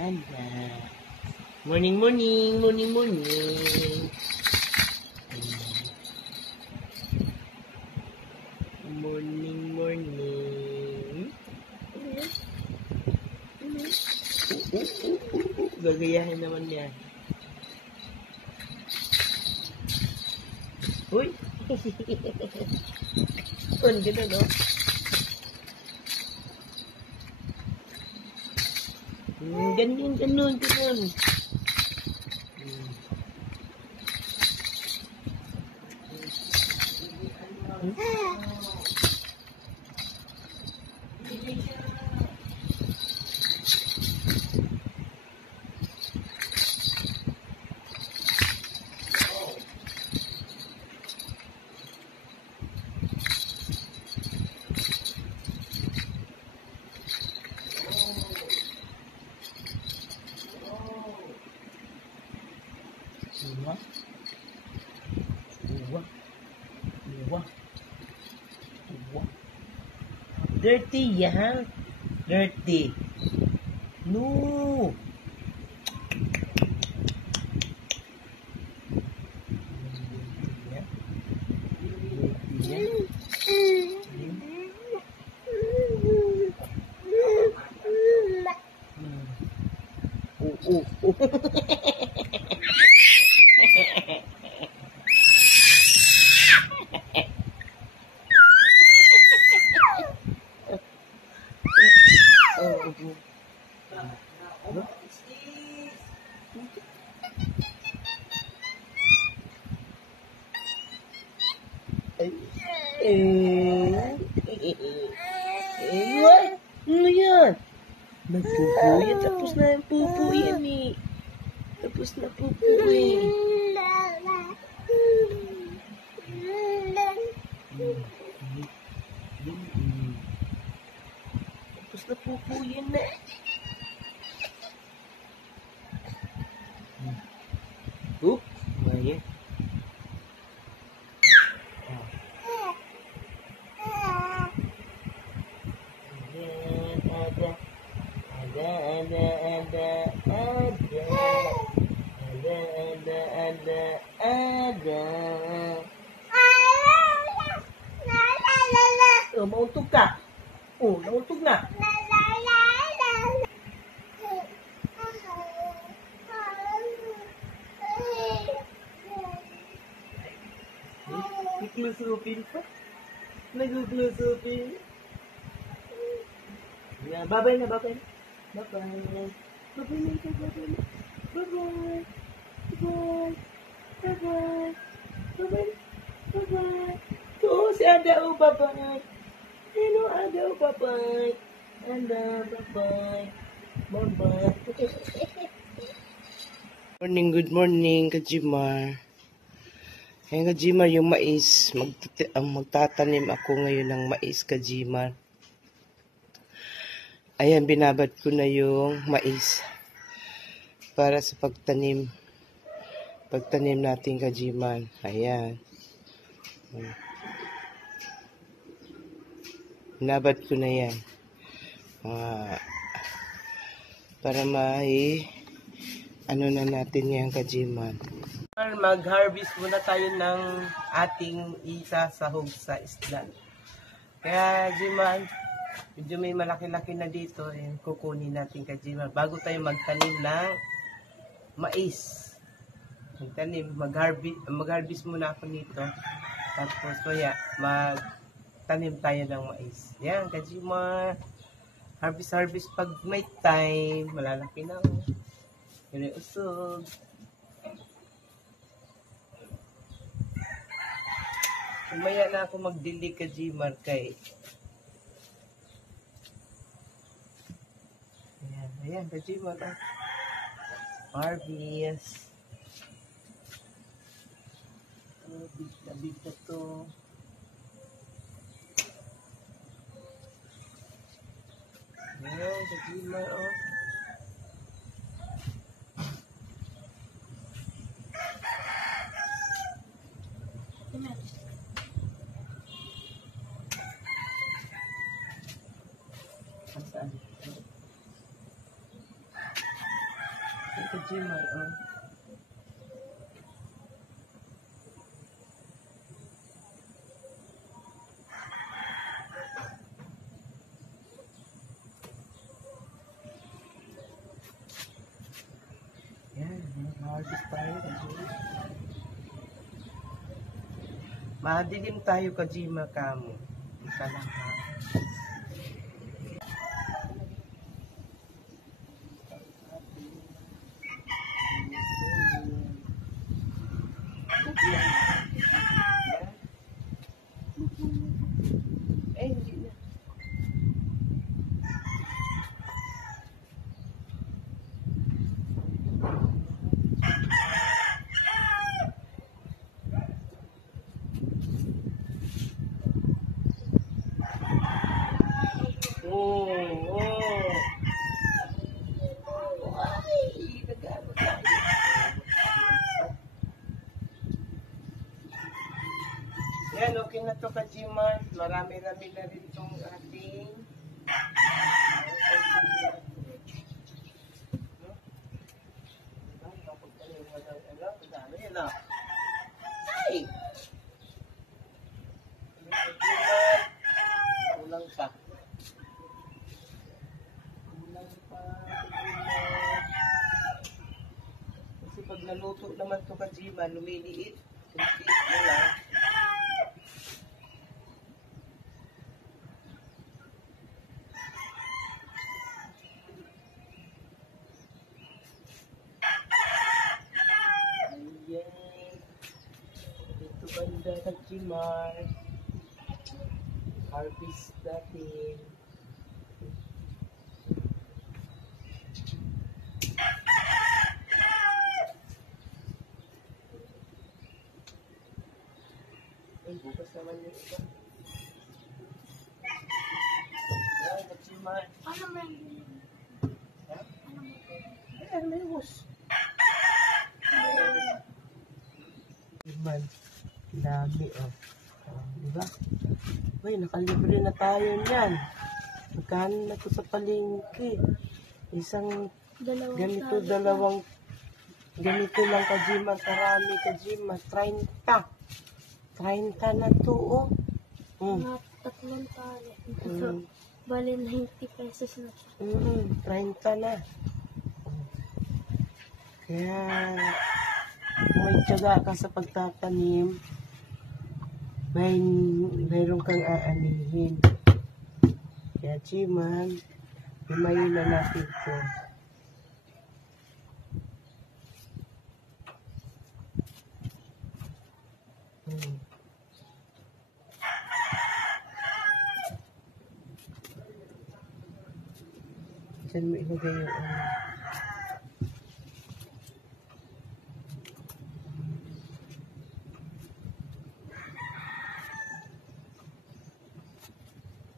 Ayan. Morning, morning, morning, morning. Morning, morning. Gagayahin naman niya. Uy! Kun, gano'n, no? Ganyan, ganun, ganun. Uwa. Uwa. Uwa. Uwa. Dirty yan. Dirty. No. What? Ano yan? Nagpupo yan. Tapos na yung pupo yan eh. Tapos na pupo eh. Tapos na pupo yan na. Oop. Ayan. Oh, mauntog ka. Oh, nauntog na. Naglusupin pa. Naglusupin. Yeah, bye-bye na, bye-bye na. Bye-bye. Bye-bye na, bye-bye na. Bye-bye. Bye-bye. Bye-bye. Bye-bye. Bye-bye. Oh, si Ada, oh, bye-bye. Hello, Ada, oh, bye-bye. Ada, bye-bye. Bye-bye. Morning, good morning, Kajimar. Ayan, Kajimar, yung mais. Magtatanim ako ngayon ng mais, Kajimar. Ayan, binabad ko na yung mais para sa pagtanim. Pagtanim natin, Kajimar. Ayan. Binabad ko na yan. Para ano na natin yan, Kajimar. Mag-harvest muna tayo ng ating isasahog sa isda. Kaya, Kajimar, medyo may malaki-laki na dito. Kukunin natin, Kajimar. Bago tayo magtanim ng mais. Mag-harvest muna ako nito. Tapos, magtanim tayo ng mais. Yan, Kajimar. Harvest pag may time. Malalaki na. Yun ay usog. Umaya na ako magdilig, Kajimar, kay ayan, Kajimar. Harvest. Big na to. Ayan, Kajimar, oh. Saan? Jiman, oh. Yan, mag-harvest tayo. Madilim tayo ka Jima kamo. Isa lang ha. Hindi na. Yan, okay na to ka Jiman. Marami-rami na rin itong ating ay! Kulang pa. Kulang pa. Kasi pag naluto naman to ka Jiman, lumiliit. Kunti mo lang. Banda ka Jimar, harvest natin. Ay, bukas naman yung iba. Yan ka Jimar. Ano man? Ha? Ayan, may hus. Jimar. Dami, oh. Diba? Uy, nakalibre na tayo niyan. Magkano na ito sa palengke? Isang ganito, dalawang ganito lang ka Jima, karami ka Jima. 30 na to, oh. Mga tatlong tali. Bali 90 pesos na siya. 30 na. Kaya, kung may tiyaga ka sa pagtatanim, mayroon kang aanihin. Kaya Jiman, himayin na natin ito. Diyan mo ilagay yung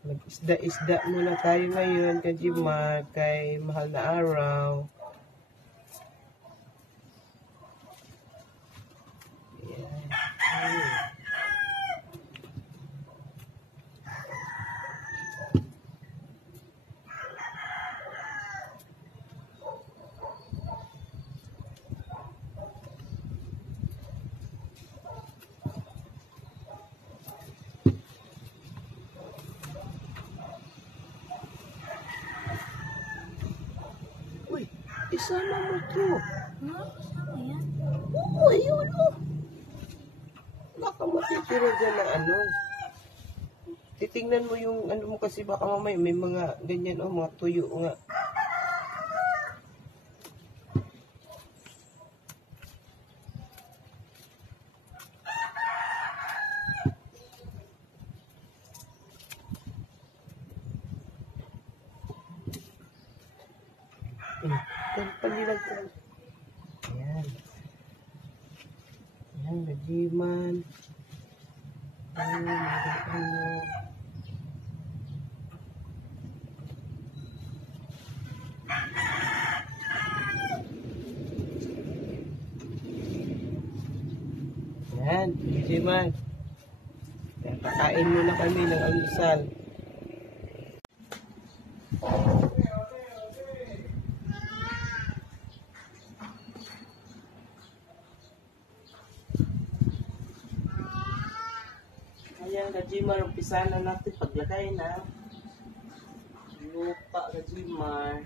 Mag-isda-isda muna tayo ngayon kay Jimar, kay mahal na araw. Ayan. Isama mo ito. Ayan. Oo, ayun o. Baka matitira dyan na ano. Titingnan mo yung ano mo kasi baka mamay may mga ganyan o, mga tuyo nga. Pagpalilagyan. Ayan. Ayan, gajiman. Ayan, ano. Ayan, gajiman. Kakain muna kami ng almusal. Kajimar, umpisa na natin paglagay na lupa, Kajimar.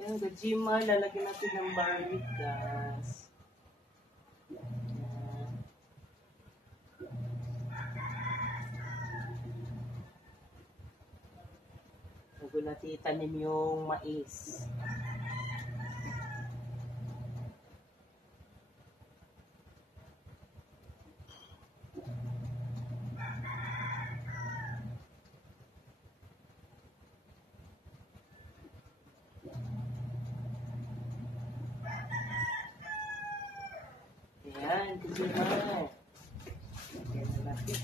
Yan, Kajimar, lalagyan natin ng barley gas. Bago natin itanim yung mais. Ayan, Kajimar. Lagyan na natin.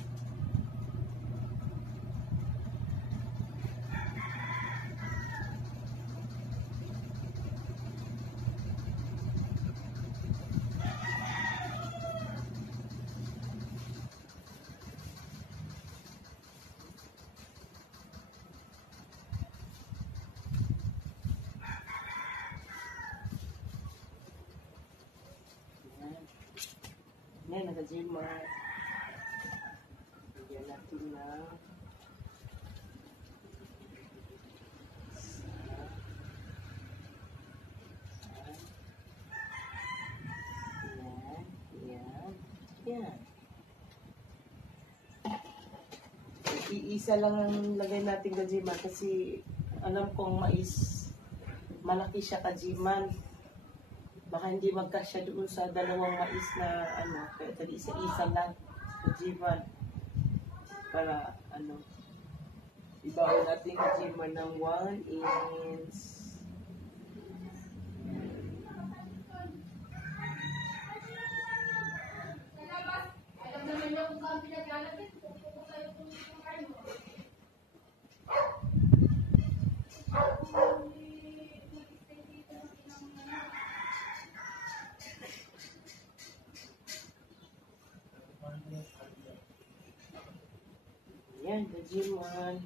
Yan, Kajimar. Lagyan natin na yan. Iisa lang ang lagay natin, Kajimar, kasi alam kong mais malaki siya, Kajimar. Baka hindi magkasya doon sa dalawang mais na kaya tali isa-isa lang, Kajimar. Para ibaon natin, Kajimar, ng 1 inch. Yan, Kajimar.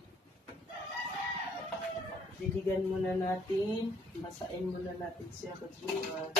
Diligan muna natin. Masain muna natin siya, Kajimar.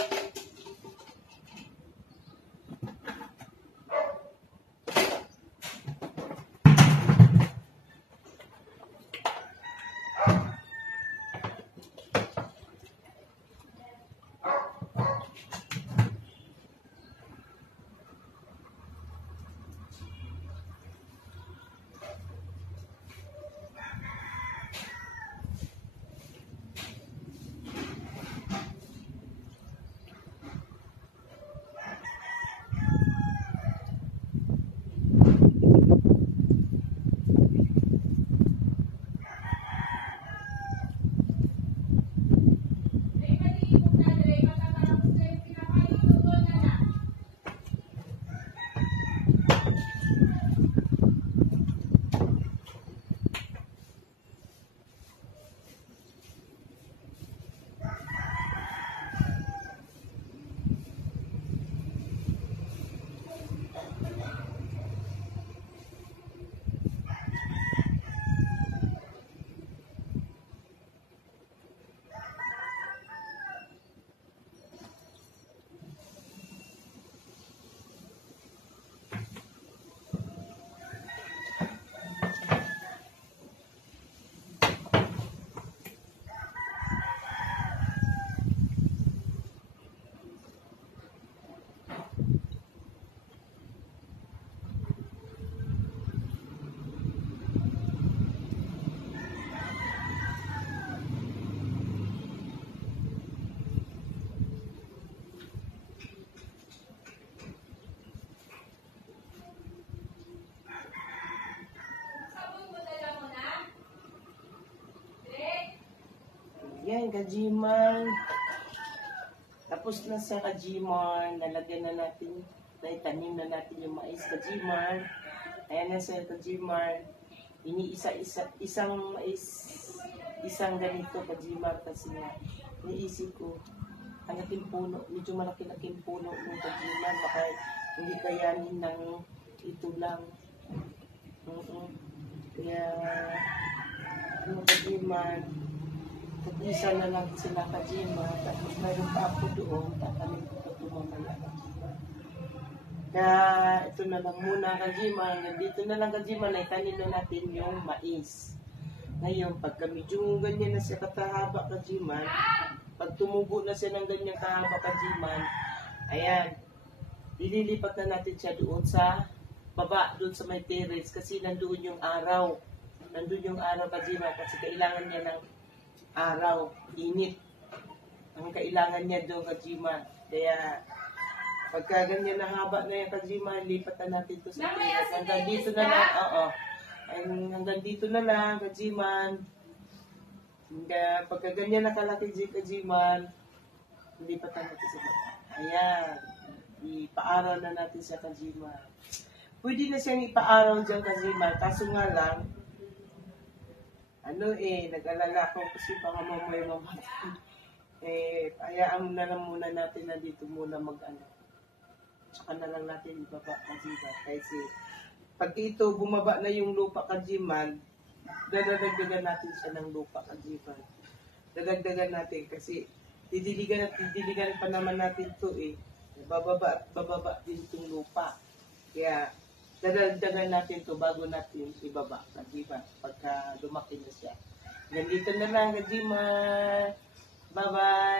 Kajiman. Tapos na sa Kajiman. Nalagyan na natin, tanim na natin yung mais Kajiman. Ayan na sa Kajiman. Isang mais, isang ganito Kajiman kasi nga. Iniisip ko, ang ating puno, medyo malaki-laking puno ng Kajiman. Baka hindi kayanin ng ito lang. Kaya, yung Kajiman, isa na lang sila Kajiman, tapos mayroon pa ako doon, tatanim ko ito mamaya. Kaya, ito na lang muna Kajiman, dito na lang Kajiman, ay tanim na natin yung mais. Ngayon, pagka medyo ganyan na siya katahaba Kajiman, pag tumubo na siya ng ganyan kahaba Kajiman, ayan, ililipat na natin siya doon sa baba, doon sa may terrace, kasi nandoon yung araw. Nandoon yung araw Kajiman, kasi kailangan niya ng araw, init. Ang kailangan niya doon Kajiman. Kaya, pagka ganyan na haba na yung Kajiman, lipat na natin to sa terrace. Hanggang dito na lang, oo. Hanggang dito na lang, Kajiman. Pagka ganyan na kalaki Kajiman, lipat na natin sa baba. Ayan. Ipaaraw na natin sa Kajiman. Pwede na siyang ipaaraw dyan Kajiman, kaso nga lang, nag-alala ko kasi baka mamaya mamatay. Hayaan na lang muna natin na dito muna Tsaka na lang natin ibaba Kajiman. Kasi pag ito bumaba na yung lupa Kajiman, dadagdagan natin siya ng lupa Kajiman. Dadagdagan natin kasi didiligan pa naman natin ito Bababa at bababa din itong lupa. Kaya dadagdagan natin ito bago natin ibaba Kajiman pagka lumaki na siya. Ganito na lang Kajiman. Bye-bye.